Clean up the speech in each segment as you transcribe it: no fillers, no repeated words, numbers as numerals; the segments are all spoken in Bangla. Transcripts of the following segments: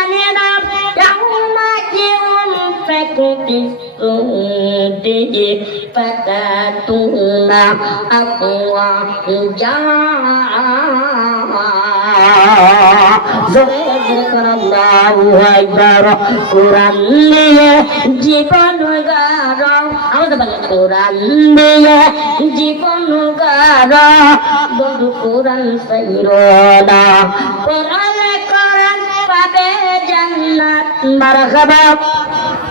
জানে না ইয়াউমা ইউনফাকু ফিস-সূরি ফাতাতুনা আফওয়াজা আল্লাহু আকবার কুরআন নিয়ে জীবন গাড়ো আওয়াজ বলেন কুরআন নিয়ে জীবন গাড়ো বন্ধু কুরআন সাইরোনা কুরআন কোরআন পাবে জান্নাত মারহাবা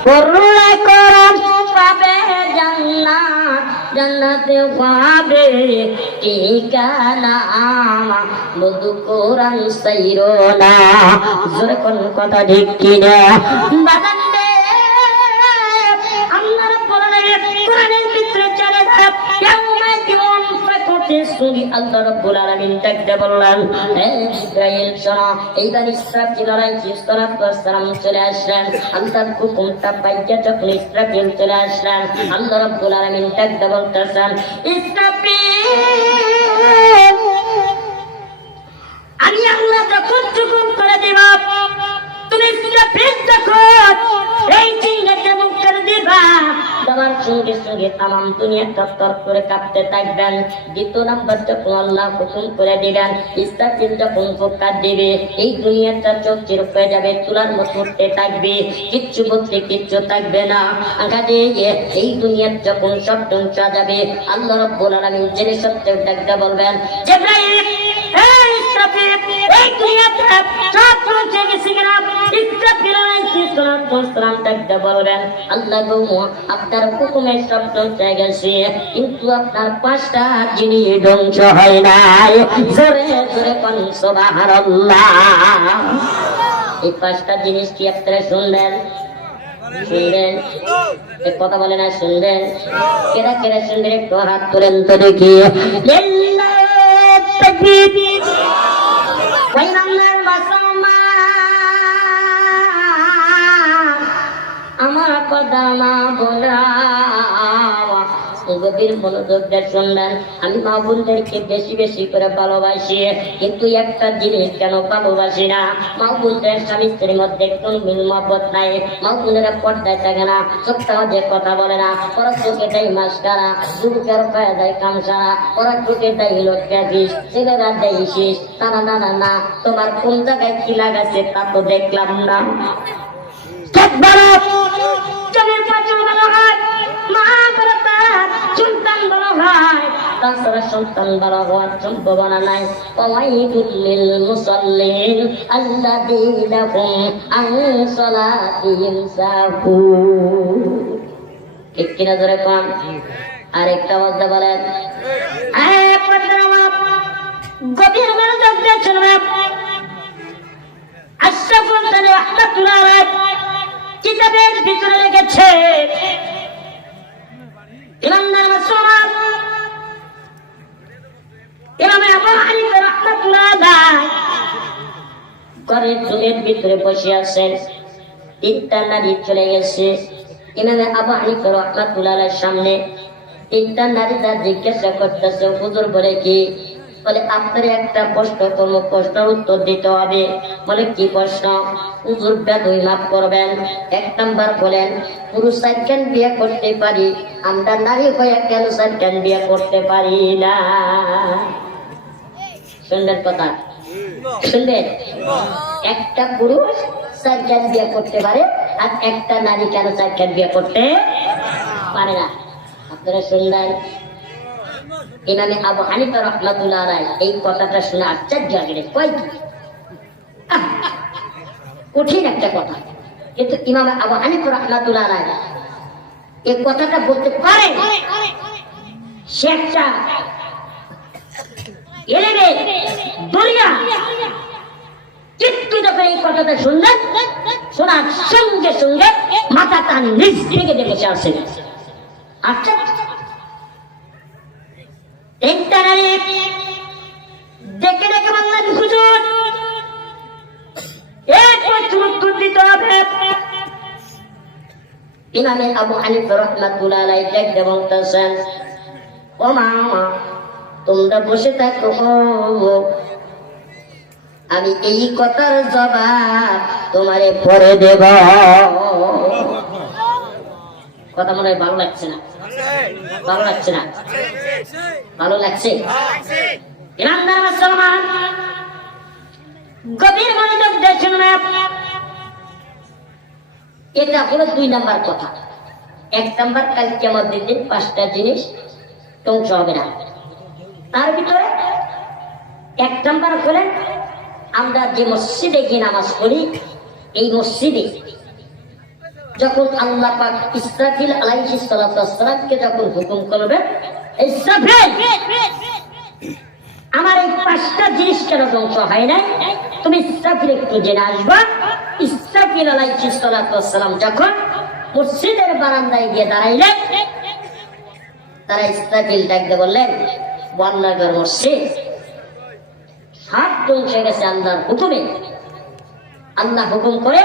কুরআন কোরআন পাবে জান্নাত জান্নাতে পাবে ঠিকানা বন্ধু কোরআন সাইরোনা জোরে কোন কথা ঠিক কিনা বাদান দে আল্লাহ রাব্বুল আলামিন কোরআনের ভিতরে চলে যায় ইয়াউমা ইউনফাকু ফিস-সূরি আল্লাহ রাব্বুল আলামিন ডাকতে বললেন হে জিবরাইল শোনো এইবার ইসরাফিল আলাইহিস সালাতু ওয়াস সালাম চলে আসলেন আল্লাহর হুকুমটা পাইয়া যখন ইসরাফিল চলে আসলেন আল্লাহ রাব্বুল আলামিন ডাকতে বলতেছেন ইসরাফিল আমি আল্লাহ যখন হুকুম করে দিব তুমি ইসরাফিল যখন এই জিন্নাতকে মুক্ত করে দিবা তোমার সঙ্গে সঙ্গে তামাম দুনিয়া তত্তর করে কাঁপতে থাকবেন দ্বিতীয় নাম্বার যখন আল্লাহ হুকুম করে দিবেন ইসরাফিল যখন ফুৎকার দিবে এই দুনিয়াটা চোখের হয়ে যাবে তুলার মতো উঠতে থাকবে কিচ্ছু বলতে কিচ্ছু থাকবে না আঘাতে এই দুনিয়ার যখন সব ধ্বংস যাবে আল্লাহ রাব্বুল আলামিন জেনে সত্যি ডাকতে বলবেন জিবরাইল এই ইসরাফিল এই দুনিয়াটা সব ধ্বংস হয়ে গেছে কিনা ইসরাফিল আলাইহিস সালাম ডাকতে বলবেন আল্লাহ গো আপনার হুকুমে সব ধ্বংস হয়ে গেছে কিন্তু আপনার পাঁচটা জিনিস ধ্বংস হয় নাই জোরে জোরে কোন সুবহানাল্লাহ এই পাঁচটা জিনিস কি আপনারা শুনলেন শুনলেন এক কথা বলে না শুনলেন কেরা কেরা শুনলেন একটু হাত তোলেন তো দেখি লিল্লাহ তাকবীর ওয়াইনাল্লাহ আমার কথা মা বলা গভীর মনোযোগ দিয়ে শুনলেন আমি মা বোনদেরকে বেশি বেশি করে ভালোবাসি কিন্তু একটা জিনিস কেন ভালোবাসি না মা বোনদের স্বামী স্ত্রীর মধ্যে কোন মিল মহব্বত নাই মা বোনেরা পর্দায় থাকে না সপ্তাহ যে কথা বলে না ওরা চোখে দেয় মাস্কারা যুবকের পায়ে দেয় কামসারা ওরা চোখে দেয় লোকটা বিষ ছেলেরা দেয় শীষ না না না না না তোমার কোন জায়গায় কি লাগাচ্ছে তা তো দেখলাম না জমির পাঁচজন ভালো হয় মা বড় সন্তান বড় হয় তাছাড়া সন্তান বড় হওয়ার সম্ভাবনা নাই ওয়াইদুল লিল মুসাল্লিন আল্লাযীনা হুম আন সালাতিহিম সাহুন ঠিক কিনা জোরে কোন আরেকটা ওয়াজটা বলেন গভীর মনোযোগ দিয়ে শুনবেন আশরাফুল তাআলা রাহমাতুল্লাহ আলাইহি কিতাবের ভিতরে লিখেছে ইমামদার মাসুম ইমাম আবু হানিফা রাহমাতুল্লাহ আলাইহি ঘরের চুলের ভিতরে বসে আছেন তিনটা নারী চলে গেছে ইমাম আবু হানিফা রাহমাতুল্লাহ আলাইহির সামনে তিনটা নারীরা জিজ্ঞাসা করতেছে হুজুর বলে কি বলে আপনার একটা প্রশ্ন করব প্রশ্নের উত্তর দিতে হবে বলে কি প্রশ্ন হুজুর বেদুই মাফ করবেন এক নাম্বার বলেন পুরুষ সাইকেল বিয়ে করতে পারি আমরা নারী হয়ে কেন সাইকেল বিয়ে করতে পারি না শুনবেন কথা শুনবেন একটা পুরুষ সাইকেল বিয়ে করতে পারে আর একটা নারী কেন সাইকেল বিয়ে করতে পারে না আপনারা শুনলেন ইমামে আবু হানিফা রাহমাতুল্লাহ আলাইহি এই কথাটা শুনে আশ্চর্য হয়ে কয় কি কঠিন একটা কথা কিন্তু ইমামে আবু হানিফা রাহমাতুল্লাহ আলাইহি এই কথাটা বলতে পারে সে একটা এলেমে দুনিয়া কিন্তু যখন এই কথাটা শুনলেন শোনার সঙ্গে সঙ্গে মাথাটা নিচ থেকে বসে আসে আচ্ছা দেখে দেখে বললেন হুজুর এই প্রশ্ন উত্তর দিতে হবে ইমামে আবু হানিফা রাহমাতুল্লাহ আলাইহি দেখতে বলতেছেন ও মা তোমরা বসে থাকো আমি এই কথার জবাব তোমারে পরে দেব। কথা মনে হয় ভালো লাগছে না? ভালো লাগছে না? ভালো লাগছে? ইমানদার মুসলমান, গভীর মনোযোগ দিয়ে শুনবেন। এটা হলো 2 নাম্বার কথা। 1 নাম্বার, কাল কিয়ামতের দিন 5টা জিনিস ধ্বংস হবে না। তার ভিতরে 1 নাম্বার হলেন, আমরা যে মসজিদে গিয়ে নামাজ পড়ি, এই মসজিদে যখন আল্লাহ পাক ইসরাফিল আলাইহিস সালাতু ওয়াস সালামকে যখন হুকুম করবে, ইসরাফিল আমার এই 5টা জিনিস কেন ধ্বংস হয় নাই, তুমি ইসরাফিল একটু জেনে আসবা। ইসরাফিল আলাইহিস সালাতু ওয়াস সালাম যখন মসজিদের বারান্দায় গিয়ে দাঁড়াইলেন, তারা ইসরাফিল ডাকতে বললেন, আল্লাহর মসজিদ সব ধ্বংস হয়ে গেছে আল্লাহর হুকুমে। আল্লাহ হুকুম করে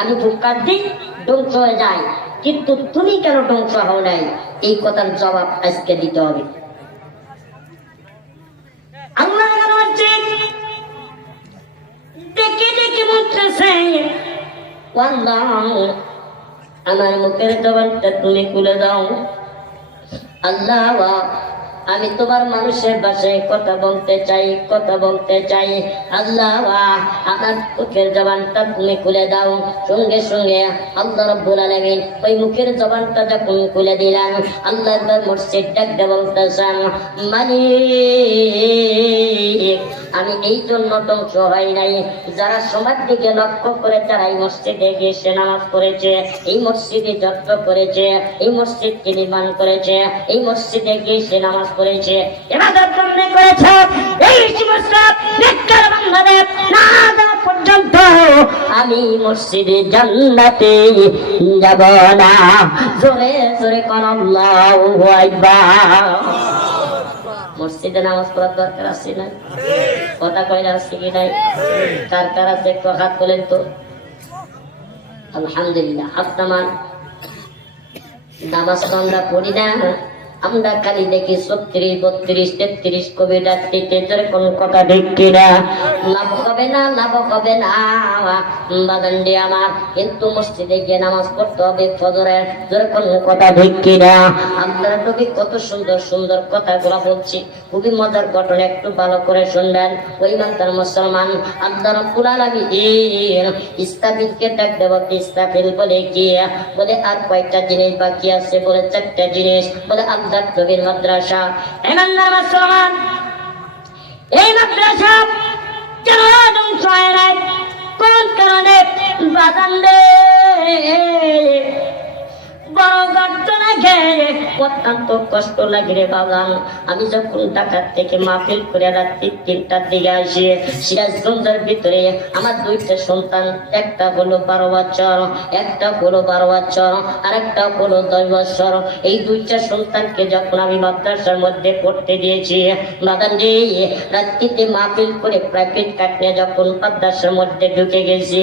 আমি হুক্কার দিই, ধ্বংস হয়ে যায়, কিন্তু তুমি কেন ধ্বংস হও নাই? এই কথার জবাব আজকে দিতে হবে। আল্লাহ ডেকে ডেকে বলতেছে, আমার মুখের জবানটা তুমি খুলে দাও। আল্লাহ, আমি তোমার মানুষের ভাষায় কথা বলতে চাই, কথা বলতে চাই। আল্লাহ, আমার মুখের জবানটা তুমি খুলে দাও। সঙ্গে সঙ্গে আল্লাহ রাব্বুল আলামিন ওই মুখের জবানটা যখন খুলে দিলেন, আল্লাহর মসজিদ ডাকতে বলতেছেন, মালিক, আমি এই জন্য ধ্বংস হয় নাই, যারা সবার দিকে লক্ষ্য করে যারা এই মসজিদে গিয়ে নামাজ পড়েছে, এই মসজিদে যত্ন করেছে, এই মসজিদকে নির্মাণ করেছে, এই মসজিদে গিয়ে নামাজ পড়েছে, ইবাদত করেছে, এই সমস্ত নেককার বান্দাদের না যাওয়া পর্যন্ত আমি মসজিদে জান্নাতে যাব না। জোরে জোরে কোন আল্লাহু আকবার। মসজিদে নামাজ পড়ার দরকার আছে না? কথা কয় আছে কি নাই? কার কার আছে একটু হাত তোলেন তো। আলহামদুলিল্লাহ, হাত নামান। নামাজ তো আমরা পড়ি না, আমরা খালি দেখি 36, 32, 33 কবি ডাকতে, কোন কথা ঠিক কিনা? লাভ হবে না, লাভ হবে না বাগান্ডি আমার, কিন্তু মসজিদে গিয়ে নামাজ পড়তে হবে ফজরের। কোন কথা ঠিক কিনা? আপনারা নবী কত সুন্দর সুন্দর কথাগুলো বলছি, খুবই মজার ঘটনা, একটু ভালো করে শুনবেন। ওই মানতার মুসলমান, আল্লাহ রাব্বুল আলামিন ইসরাফিলকে ডাক দেব। ইসরাফিল বলে কি? বলে আর কয়টা জিনিস বাকি আছে? বলে 4টা জিনিস। বলে আল্লাহর নবীর মাদ্রাসা। ইমানদার মুসলমান, এই মাদ্রাসা কেন ধ্বংস হয় নাই? কোন কারণে? বাগানে বড় ঘটনা খেয়ে অত্যন্ত কষ্ট লাগে রে বাগান। আমি যখন ঢাকার থেকে মাহফিল করে রাত্রি 3টার দিকে আসি, সিরাজগঞ্জের ভিতরে আমার 2টা সন্তান, একটা হলো 12 বছর, একটা হলো 12 বছর, আর একটা হলো 10 বছর। এই 2টা সন্তানকে যখন আমি মাদ্রাসার মধ্যে পড়তে দিয়েছি, বাগান রে রাত্রিতে মাহফিল করে প্রাইভেট কাটনে যখন মাদ্রাসার মধ্যে ঢুকে গেছি,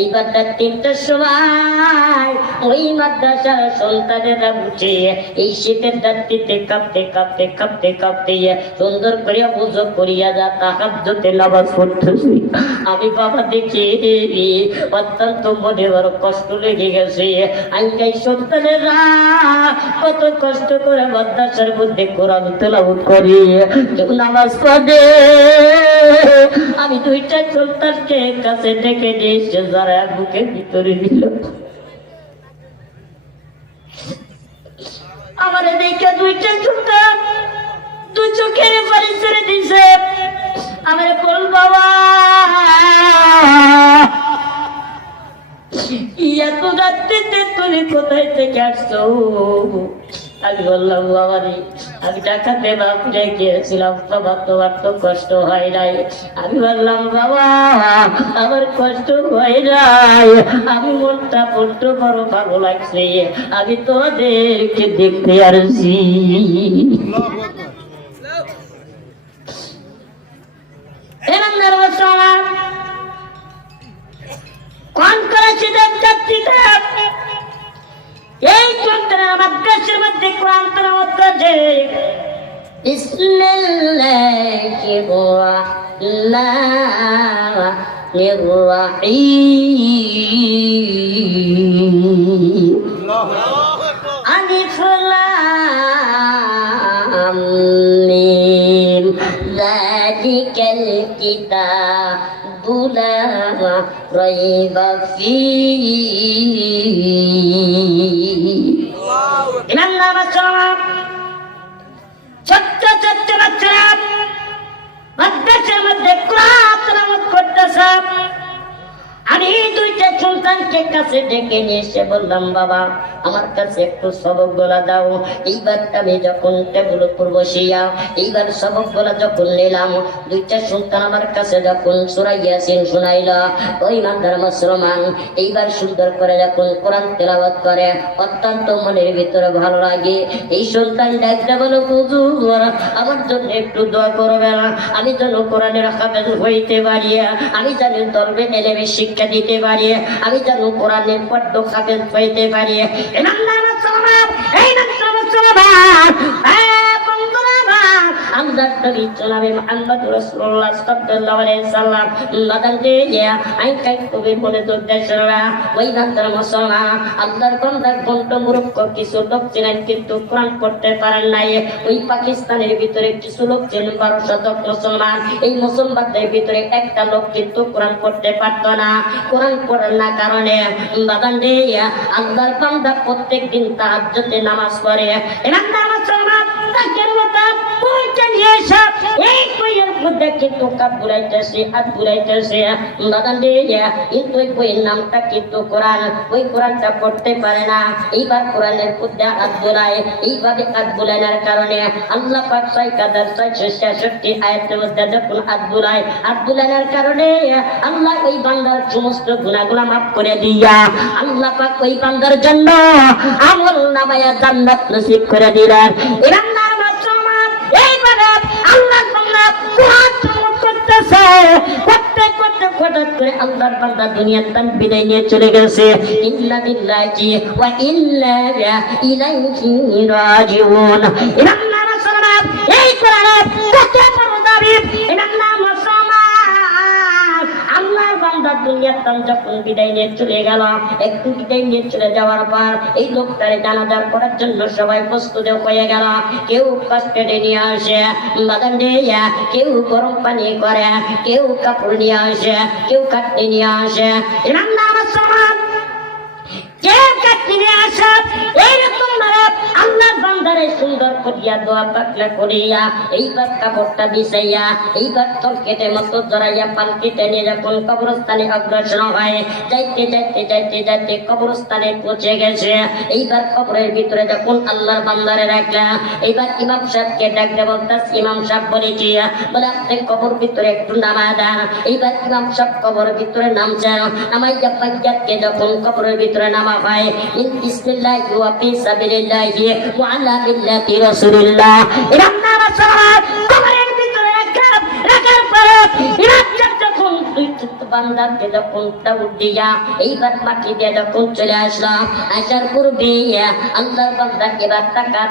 এইবার 3টার সময় ওই মাদ্রাসার সন্তানেরা বুঝে এই শীতের রাত্রিতে কাঁপতে কাঁপতে কাঁপতে কাঁপতে সুন্দর করিয়া পুজো করিয়া যা তাহাজ্জুদে নামাজ পড়তেছি। আমি বাবা দেখি অত্যন্ত মনে বড় কষ্ট লেগে গেছে। আইকাই সন্তানেরা কত কষ্ট করে মাদ্রাসার মধ্যে কোরআন তেলাওয়াত করি, নামাজ পড়ে। আমি 2টা সন্তানকে কাছে ডেকে নিয়ে এসে যারা বুকের ভিতরে দিল, আমার দেখে 2টা সন্তান 2 চোখের পানি ছেড়ে দিছে। আমার বল, বাবা এত রাত্রিতে তুমি কোথায় থেকে আসছো? আমি বললাম, বাবা রে আমি ঢাকাতে বাপুরে গিয়েছিলাম, বাবা তোমার তো কষ্ট হয় নাই। আমি বললাম, বাবা আমার কষ্ট হয় নাই, আমি মনটা বড্ড বড় ভালো লাগছে, আমি তোমাদেরকে দেখতে আসছি। কোন করেছি যাত্রীটা এই চন্দ্রের মাদ্রাসার মধ্যে কোরআন তেলাওয়াত করছে। বিসমিল্লাহির বিসমিল্লাহির রাহিম আলিফ লাম মিম যালিকাল কিতাবু লা রাইবা ফীহি ইমানদার বাচ্চারা ছোট্ট ছোট্ট বাচ্চারা মাদ্রাসার মধ্যে কোরআন তেলাওয়াত করতেছে আমি দুইটা সন্তানকে কাছে ডেকে নিয়ে এসে বললাম বাবা আমার কাছে একটু সবক বলা দাও। এইবার আমি যখন টেবিলের উপর বসিয়া এইবার সবক বলা যখন নিলাম দুইটা সন্তান আমার কাছে যখন সূরা ইয়াসিন শুনাইলা ওই মাদার মুসলমান এইবার সুন্দর করে যখন কোরআন তেলাওয়াত করে অত্যন্ত মনের ভিতরে ভালো লাগে। এই সন্তান ডাকতে বলো হুজুর আমার জন্য একটু দোয়া করবেন আমি যেন কোরআনের হাফেজ হইতে পারি আমি যেন তলবে এলেমে শিক্ষা দিতে পারি আমি যেন কোরআনের পড়তে হাফেজ হইতে পারি। আমরা নবী জনাবে মুহাম্মদ রাসূলুল্লাহ সাল্লাল্লাহু আলাইহি সাল্লাম লাদান দিয়ে আই কাই কবি বলে তো দেশরা ওই নান্তর মুসলমান আল্লাহর বান্দা গন্ত মূর্খ কিছু লোক ছিলেন কিন্তু কোরআন পড়তে পারেন নাই। ওই পাকিস্তানের ভিতরে কিছু লোক ছিলেন 1200 মুসলমান এই মুসলমানদের ভিতরে একটা লোক কিন্তু কোরআন পড়তে পারতো না। কোরআন পড়ার না কারণে লাদান দিয়ে আল্লাহর বান্দা প্রত্যেকদিন তাহাজ্জুদে নামাজ পড়ে। ইমানদার মুসলমান তাকের মতো পয়টা নিয়ে সব এই বইয়ের মধ্যে কিন্তু কাপ বুলাইতেছে হাত বুলাইতেছে লাদান দিয়ে কিন্তু ওই বইয়ের নামটা কিন্তু কোরআন ওই কোরআনটা পড়তে পারে না। এইবার কোরআনের মধ্যে হাত বুলায় এইভাবে হাত বুলানোর কারণে আল্লাহ পাক 6,666 আয়াতের মধ্যে যখন হাত বুলানোর কারণে আল্লাহ ওই বান্দার সমস্ত গুনাহগুলো মাফ করে দিয়া আল্লাহ পাক ওই বান্দার জন্য আমল নামায়া জান্নাত নসিব করে দিলেন। ইমানদার মুসলমান এইভাবে আল্লাহর বান্দা কোরআন তেলাওয়াত করতেছে করতে করতে হঠাৎ করে আল্লাহর বান্দা দুনিয়ার থেকে বিদায় নিয়ে চলে গেছে। ইন্না লিল্লাহি ওয়া ইন্না ইলাইহি রাজিউন। ইমানদার মুসলমান এই কোরআনের কত বড় দাবি। ইমানদার মুসলমান আল্লাহর বান্দা দুনিয়ার থেকে যখন বিদায় নিয়ে চলে গেল একটু বিদায় নিয়ে চলে যাওয়ার পর এই লোকটারে জানাজার করার জন্য সবাই প্রস্তুত হয়ে গেল। কেউ কাস্টেডে নিয়ে আসে বাদাম দিয়ে কেউ গরম পানি করে কেউ কাপড় নিয়ে আসে কেউ কাটতে নিয়ে আসে। ইমানদার মুসলমান কেউ কাটতে নিয়ে আসে এইরকম ভাবে আল্লাহর বান্দারে সুন্দর করিয়া দোয়া পাকলা করিয়া এইবার কাপড়টা বিছাইয়া এইবার তলকেটে মতো জড়াইয়া পালকিতে নিয়ে যখন কবরস্থানে অগ্রসর হয় যাইতে যাইতে যাইতে যাইতে কবরস্থানে পৌঁছে গেছে। এইবার কবরের ভিতরে যখন আল্লাহর বান্দারে রাখলা এইবার ইমাম সাহেবকে ডাকতে বলতাস ইমাম সাহেব বলেছি বলে আপনি কবর ভিতরে একটু নামা দেন। এইবার ইমাম সাহেব কবরের ভিতরে নামছেন নামাইয়া পাইয়াকে যখন কবরের ভিতরে নামা হয় বিসমিল্লাহি ওয়া ফি সাবিলিল্লাহি ওয়া আলা মিল্লাতি রাসূলিল্লাহ। ইমানদার মুসলমান কবরের ভিতরে রাখার পরে ইমাম সাহেব যখন বান্দাকে যখন দাউদ দিয়া এইবার মাটি দিয়ে যখন চলে আসলাম আসার পূর্বে আল্লাহর বান্দা এবার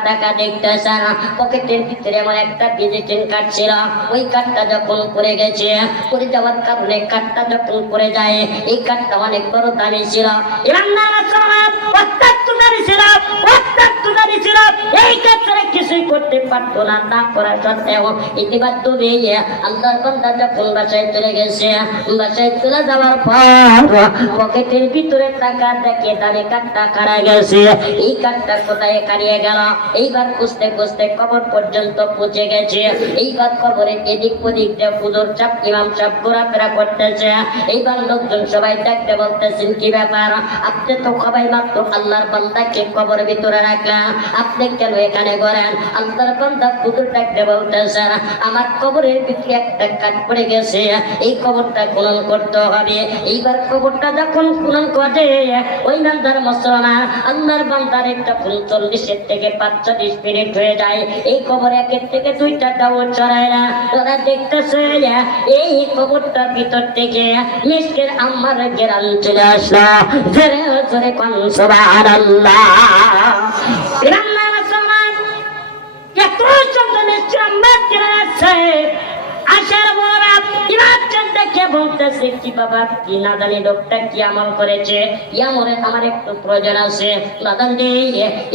টাকা দেখতেছে পকেটের ভিতরে আমার একটা ভিজিটিং কার্ড ছিল ওই কার্ডটা যখন পড়ে গেছে পড়ে যাওয়ার কারণে কার্ডটা যখন পড়ে যায় এই কার্ডটা অনেক বড় দামি ছিল। ইমানদার মুসলমান অত্যন্ত দামি ছিল এই কাজটা কিছুই করতে পারতো না না করার সত্ত্বেও ইতিবাধ্য হয়ে আল্লাহর বান্দা যখন বাসায় চলে গেছে বাসায় চলে যাওয়ার পর পকেটের ভিতরে টাকা দেখে দাঁড়িয়ে কাঠটা কারা গেছে এই কাঠটা কোথায় কারিয়ে গেল। এইবার খুঁজতে খুঁজতে কবর পর্যন্ত পৌঁছে গেছে। এইবার কবরের এদিক ওদিক দিয়ে হুজুর সাহেব ইমাম সাহেব ঘোরাফেরা করতেছে। এইবার লোকজন সবাই ডাকতে বলতেছেন কি ব্যাপার আপনি তো সবাই মাত্র আল্লাহর বান্দাকে কবরের ভিতরে রাখলেন আপনি কেন এখানে করেন? আল্লাহর বান্দা হুজুর ডাকতে বলতেছেন আমার কবরের ভিতরে একটা কাঠ পড়ে গেছে এই কবরটা খনন করতে হবে। এইবার কবরটা যখন খনন করে ওই নান্দার মুসলমান আল্লাহর বান্দার একটা 40 থেকে 45 মিনিট হয়ে যায় এই কবরে একের থেকে দুইটা দাউদ চড়ায় না। ওরা দেখতেছে এই কবরটার ভিতর থেকে মিসকের আম্মার গেরান চলে আসলো। জোরে জোরে কোন সুবহানাল্লাহ। ইমানদার মুসলমান এত চন্দনের চাম্বার গেরান আছে আশার বড় দেখে বলতেছে কি বাবা কি না জানি লোকটা কি আমল করেছে, আমলে আমার একটু প্রয়োজন আছে, বাদান রে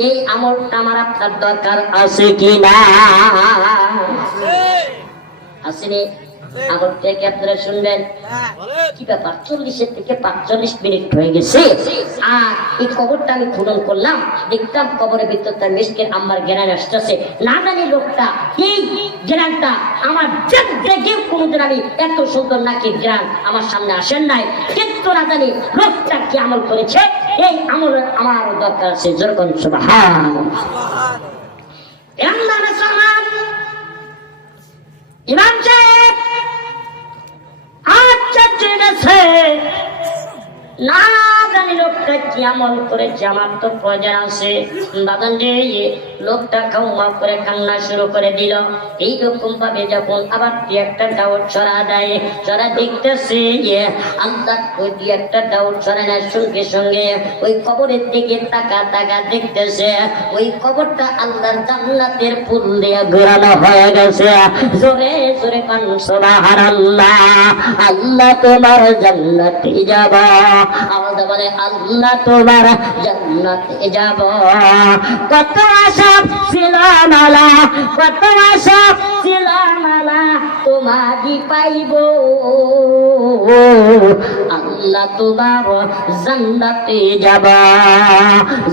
এই আমলটা আমার আপনার দরকার আছে কি না? আসেনি? আগর থেকে আপনারা শুনবেন কি ব্যাপার, 40 থেকে 45 মিনিট হয়ে গেছে, আর এই কবরটা আমি খনন করলাম, দেখতাম কবরের ভিতরটা মিষ্টির আমার জ্ঞান আসতেছে, না জানি লোকটা এই জ্ঞানটা আমার দেখে কোনোদিন আমি এত সুন্দর নাকি জ্ঞান আমার সামনে আসেন নাই, কিন্তু না জানি লোকটা কি আমল করেছে, এই আমল আমার দরকার আছে। যেরকম সুবহানাল্লাহ। ইমাম সাহেব আচ্ছা ঠিক আছে, না জানি লোকটা কি আমল করেছে, আমার তো প্রয়োজন আছে। বাগান রে লোকটা খাওয়া করে কান্না শুরু করে দিল। এইরকম ভাবে যখন আবার একটা ডাউট ছড়া দেয়, ছড়া দেখতেছে আল্লাহ ওই একটা ডাউট ছড়া নেয়, সঙ্গে সঙ্গে ওই কবরের দিকে তাকা তাকা দেখতেছে ওই কবরটা আল্লাহর জান্নাতের ফুল দিয়ে ঘোরানো হয়ে গেছে। জোরে জোরে কান সুবহানাল্লাহ। আল্লাহ তোমার জান্নাতে যাব, আওয়াজ বলে আল্লাহ তোমার জান্নাতে যাব। কত আশা ছিল মালা, কত আশা ছিল মালা তোমারই পাইব, আল্লাহ তোমার জান্নাতে যাব।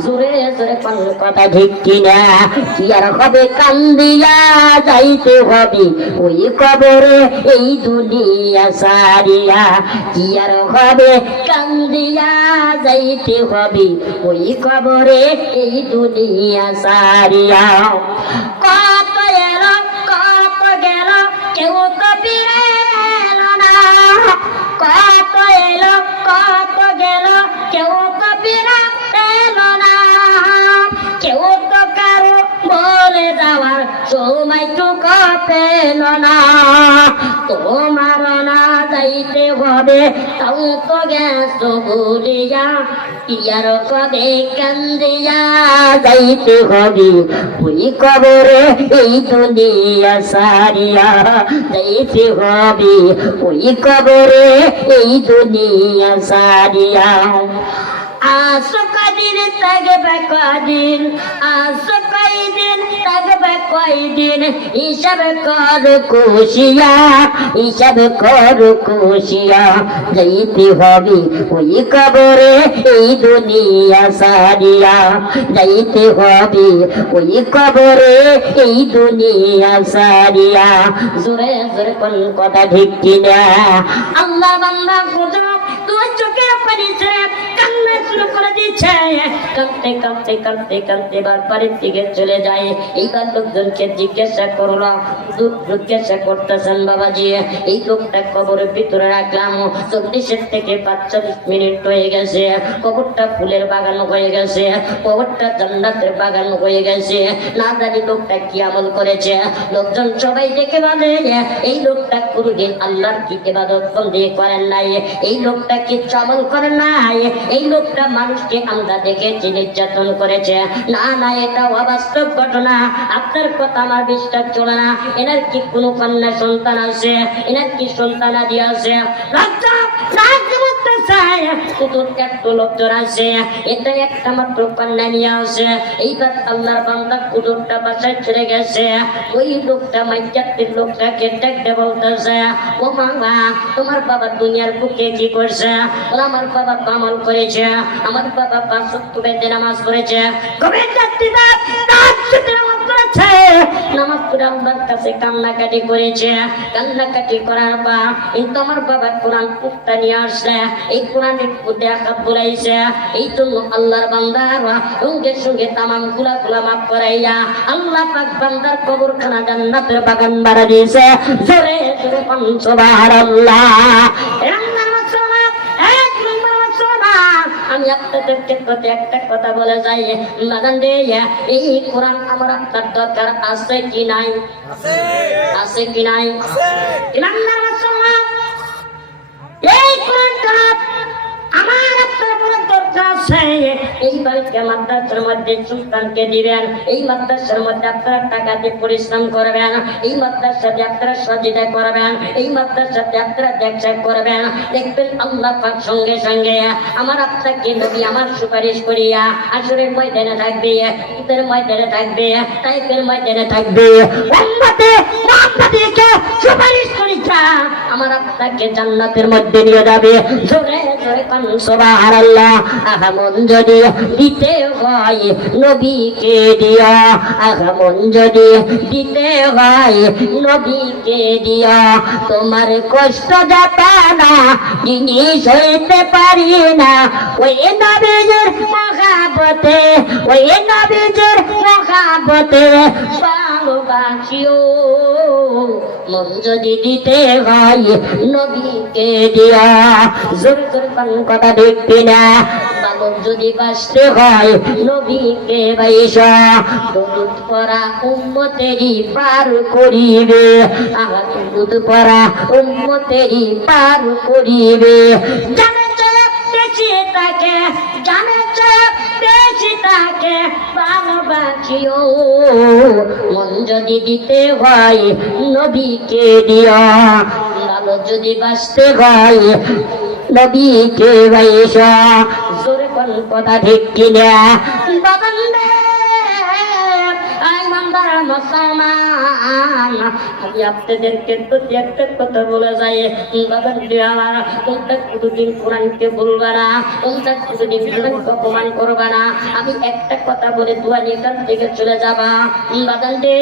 জোরে জোরে কোন কথা ঠিক কিনা? কি আর হবে, কান্দিয়া যাইতে হবে ওই কবরে এই দুনিয়া সারিয়া, কি আর হবে, কান্দিয়া যাইতে হবে ওই কবরে এই দুনিয়া সারিয়া। কত এলো কত গেল কেউ তো ফিরে এলো না, কত এলো কত গেল কেউ তো ফিরে এলো না, কেউ তো কারো বলে যাওয়ার সময়টুকু পেল না। তোমার না যাইতে হবে তাও তো গেছ ভুলিয়া, ইয়ার কবে কান্দিয়া যাইতে হবে ওই কবরে এই দুনিয়া সারিয়া, যাইতে হবে ওই কবরে এই দুনিয়া সারিয়া। আসো কদিন থাকবে কদিন, আসো কয়দিন থাকবে কয়দিন, হিসাব কর খুশিয়া, হিসাব কর খুশিয়া, যাইতে হবে ওই কবরে এই দুনিয়া সারিয়া, যাইতে হবে ওই কবরে এই দুনিয়া সারিয়া। জোরে জোরে কোন কথা ঠিক কিনা? আল্লাহ বান্দা খোদা তোমার চোখের পানি ছেড়ে কান্না শুরু করে দিচ্ছে, কাঁদতে কাঁদতে কাঁদতে কাঁদতে বাড়ির দিকে চলে যায়। এইবার লোকজনকে জিজ্ঞাসা করলো, জিজ্ঞাসা করতেছেন বাবাজি এই লোকটা কবরের ভিতরে রাখলাম 40 থেকে 45 মিনিট হয়ে গেছে, কবরটা ফুলের বাগান হয়ে গেছে, কবরটা জান্নাতের বাগান হয়ে গেছে, না জানি লোকটা কি আমল করেছে। লোকজন সবাই দেখে বলে এই লোকটা কোনদিন আল্লাহর কি ইবাদত বন্দেগি করেন নাই, এই লোকটা কিচ্ছু আমল করে নাই, এই লোকটা মানুষকে আমরা দেখেছি নির্যাতন করেছে। না না, এটা অবাস্তব ঘটনা, আপনার কথা আমার বিশ্বাস চলে না। এনার কি কোনো কন্যা সন্তান আছে? এনার কি সন্তান আদি আছে? এটা একটা মাত্র কন্যা নিয়ে আসে। এইবার আল্লাহর বান্দা কুদুরটা বাসায় ছেড়ে গেছে। ওই লোকটা মাইজাতির লোকটাকে দেখতে বলতেছে, ও মা তোমার বাবা দুনিয়ার বুকে কি করছে? আমার বাবা আমল করেছে, আমার বাবা 5 ওয়াক্ত নামাজ পড়েছে, নামাজ পড়ে আল্লাহর কাছে কান্নাকাটি করেছে। কান্নাকাটি করার পর কিন্তু আমার বাবা কোরআন পুস্তক নিয়ে আসছে, এই কোরআনের প্রতি আঘাত বুলাইছে। এই জন্য আল্লাহর বান্দার সঙ্গে সঙ্গে তামাম গুলা মাফ করাইয়া আল্লাহ পাক বান্দার কবরখানা জান্নাতের বাগান বাড়া দিয়েছে। জোরে জোরে সুবহানাল্লাহ। আমি আপনাদেরকে প্রতি একটা কথা বলে যাই, লাগান রে এই কোরআন আমার আপনার দরকার আছে কি নাই? আছে কি নাই? এই কোরআনটা আমার আপনার বড় দরকার আছে। এইবার আজকে মাদ্রাসার মধ্যে সুলতানকে দিবেন, এই মাদ্রাসার মধ্যে আপনারা টাকা দিয়ে পরিশ্রম করবেন, এই মাদ্রাসাতে আপনারা সহযোগিতা করবেন, এই মাদ্রাসাতে আপনারা দেখা করবেন, দেখবেন আল্লাহ পাক সঙ্গে সঙ্গে আমার আপনাকে নবী আমার সুপারিশ করিয়া আসরের ময়দানে থাকবে, ঈদের ময়দানে থাকবে, তাইফের ময়দানে থাকবে, উম্মতে মুহাম্মাদীকে সুপারিশ করিয়া আমার আপনাকে জান্নাতের মধ্যে নিয়ে যাবে। জোরে জোরে কান সুবহানাল্লাহ। আহমন যদি দিতে হয় নবীকে দিও, আহমন যদি দিতে হয় নবীকে দিও, তোমার কষ্ট যাতা না জিনিস হইতে পারি না, ওই নবীর মহাবতে, ওই নবীর মহাবতে ভালোবাসিও, মন যদি দিতে হয় নবীকে দিয়া। জোর জোর কথা দেখবি না, বালক যদি বাঁচতে হয় নবীকে বাইসা, দরুদ পড়া উম্মতেরই পার করিবে, দরুদ পড়া উম্মতেরই পার করিবে। জানে চলে বেশি তাকে, জানে চলে বেশি তাকে ভালোবাসিও, মন যদি দিতে হয় নবীকে দিয়া, ভালো যদি বাঁচতে হয় নবীকে বাইসা। জোরে কোন কথা ঠিক কিনা বাবান রে, আমি আপনাদেরকে প্রতি একটা কথা বলে যাই, বাবান আমার তোমরা কোনদিন কোরআনকে বলবা না, তোমরা কোনদিন কোরআনকে অপমান করবা না, আমি একটা কথা বলে দোয়া নিয়ে এখান থেকে চলে যাবা। বাবান রে,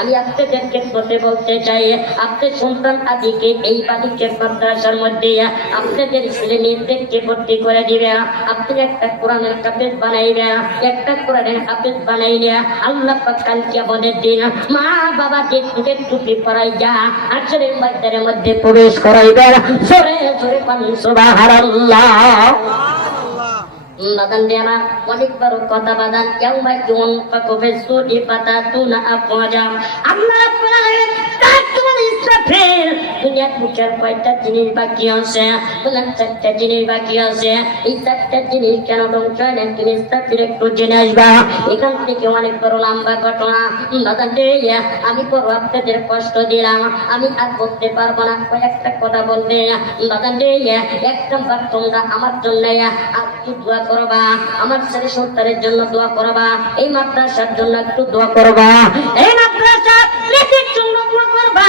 আমি আপনাদেরকে বলতে চাই, আপনার সন্তান আদিকে এই বালিকের মাদ্রাসার মধ্যে আপনাদের ছেলে মেয়েদেরকে ভর্তি করে দিবে, আপনি একটা কোরআনের হাফেজ বানাইবে, একটা কোরআনের হাফেজ বানাইলে আল্লাহ পাক কাল কিয়ামতের দিন মা বাবা দেখতে টুপি পরাইয়া আসরের ময়দানের মধ্যে প্রবেশ করাইবে। জোরে জোরে সুবহানাল্লাহ। বাদান দেনা অনেক বড় কথা বাদান, কেউ ভাই কোন পাকবে সুদি পাতা তুনা আপজা আল্লাহ পাক তাকবীর ইসরাফিল দুনিয়ার মুখের কয়টা জিনিস বাকি আছে, বলেন চারটা জিনিস বাকি আছে, এই চারটা জিনিস কেন ধ্বংস হয় না তুমি ইসরাফিল একটু জেনে আসবা। এখান থেকে অনেক বড় লম্বা ঘটনা বাদান দে, আমি বড় আপনাদের কষ্ট দিলাম, আমি আর বলতে পারবো না, কয়েকটা কথা বলবে বাদান দে। এক নম্বর তোমরা আমার জন্য একটু দোয়া করবা, আমার ছেলে সন্তানের জন্য দোয়া করবা, এই মাদ্রাসার জন্য একটু দোয়া করবা, এই মাদ্রাসা লেখের জন্য দোয়া করবা।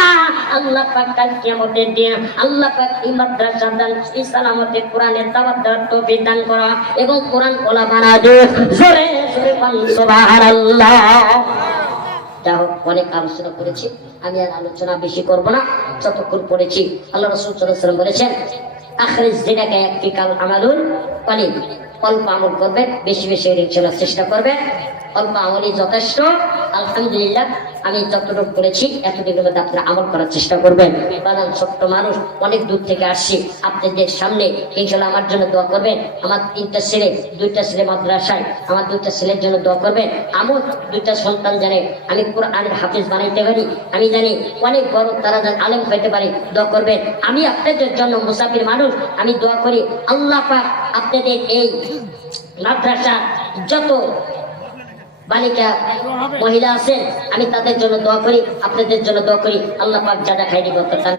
আল্লাহ পাক কাল কিয়ামতের দিন আল্লাহ পাক এই মাদ্রাসা দান ইসলামতে কোরআনের দাওয়াত দেওয়ার তৌফিক দান করা এবং কোরআন ওলা বানাবে। জোরে জোরে সুবহানাল্লাহ। যাই হোক, অনেক আলোচনা করেছি, আমি আর আলোচনা বেশি করবো না, যতক্ষণ পড়েছি আল্লাহ রাসূল সাল্লাল্লাহু আলাইহি ওয়াসাল্লাম বলেছেন আখরিজ জিনাকা ইয়াকফিকাল আমালুল কলিল, অল্প আমল করবে, বেশি বেশি ঋণ চলার চেষ্টা করবে, অল্প আমলই যথেষ্ট। আলহামদুলিল্লাহ আমি যতটুকু করেছি এতটুকুর মধ্যে আপনারা আমল করার চেষ্টা করবেন। বানান ছোট্ট মানুষ, অনেক দূর থেকে আসছি আপনাদের সামনে, ইনশাআল্লাহ আমার জন্য দোয়া করবেন। আমার 3টা ছেলে, 2টা ছেলে মাদ্রাসায়, আমার 2টা ছেলের জন্য দোয়া করবেন। আমার 2টা সন্তান জানে আমি কোরআনের হাফেজ বানাইতে পারি, আমি জানি অনেক বড় তারা যেন আলেম হইতে পারে, দোয়া করবেন। আমি আপনাদের জন্য মুসাফির মানুষ, আমি দোয়া করি আল্লাহ পাক আপনাদের এই মাদ্রাসা যত বালিকা মহিলা আছেন আমি তাদের জন্য দোয়া করি, আপনাদের জন্য দোয়া করি, আল্লাহ পাক যা যা খাইনি করতে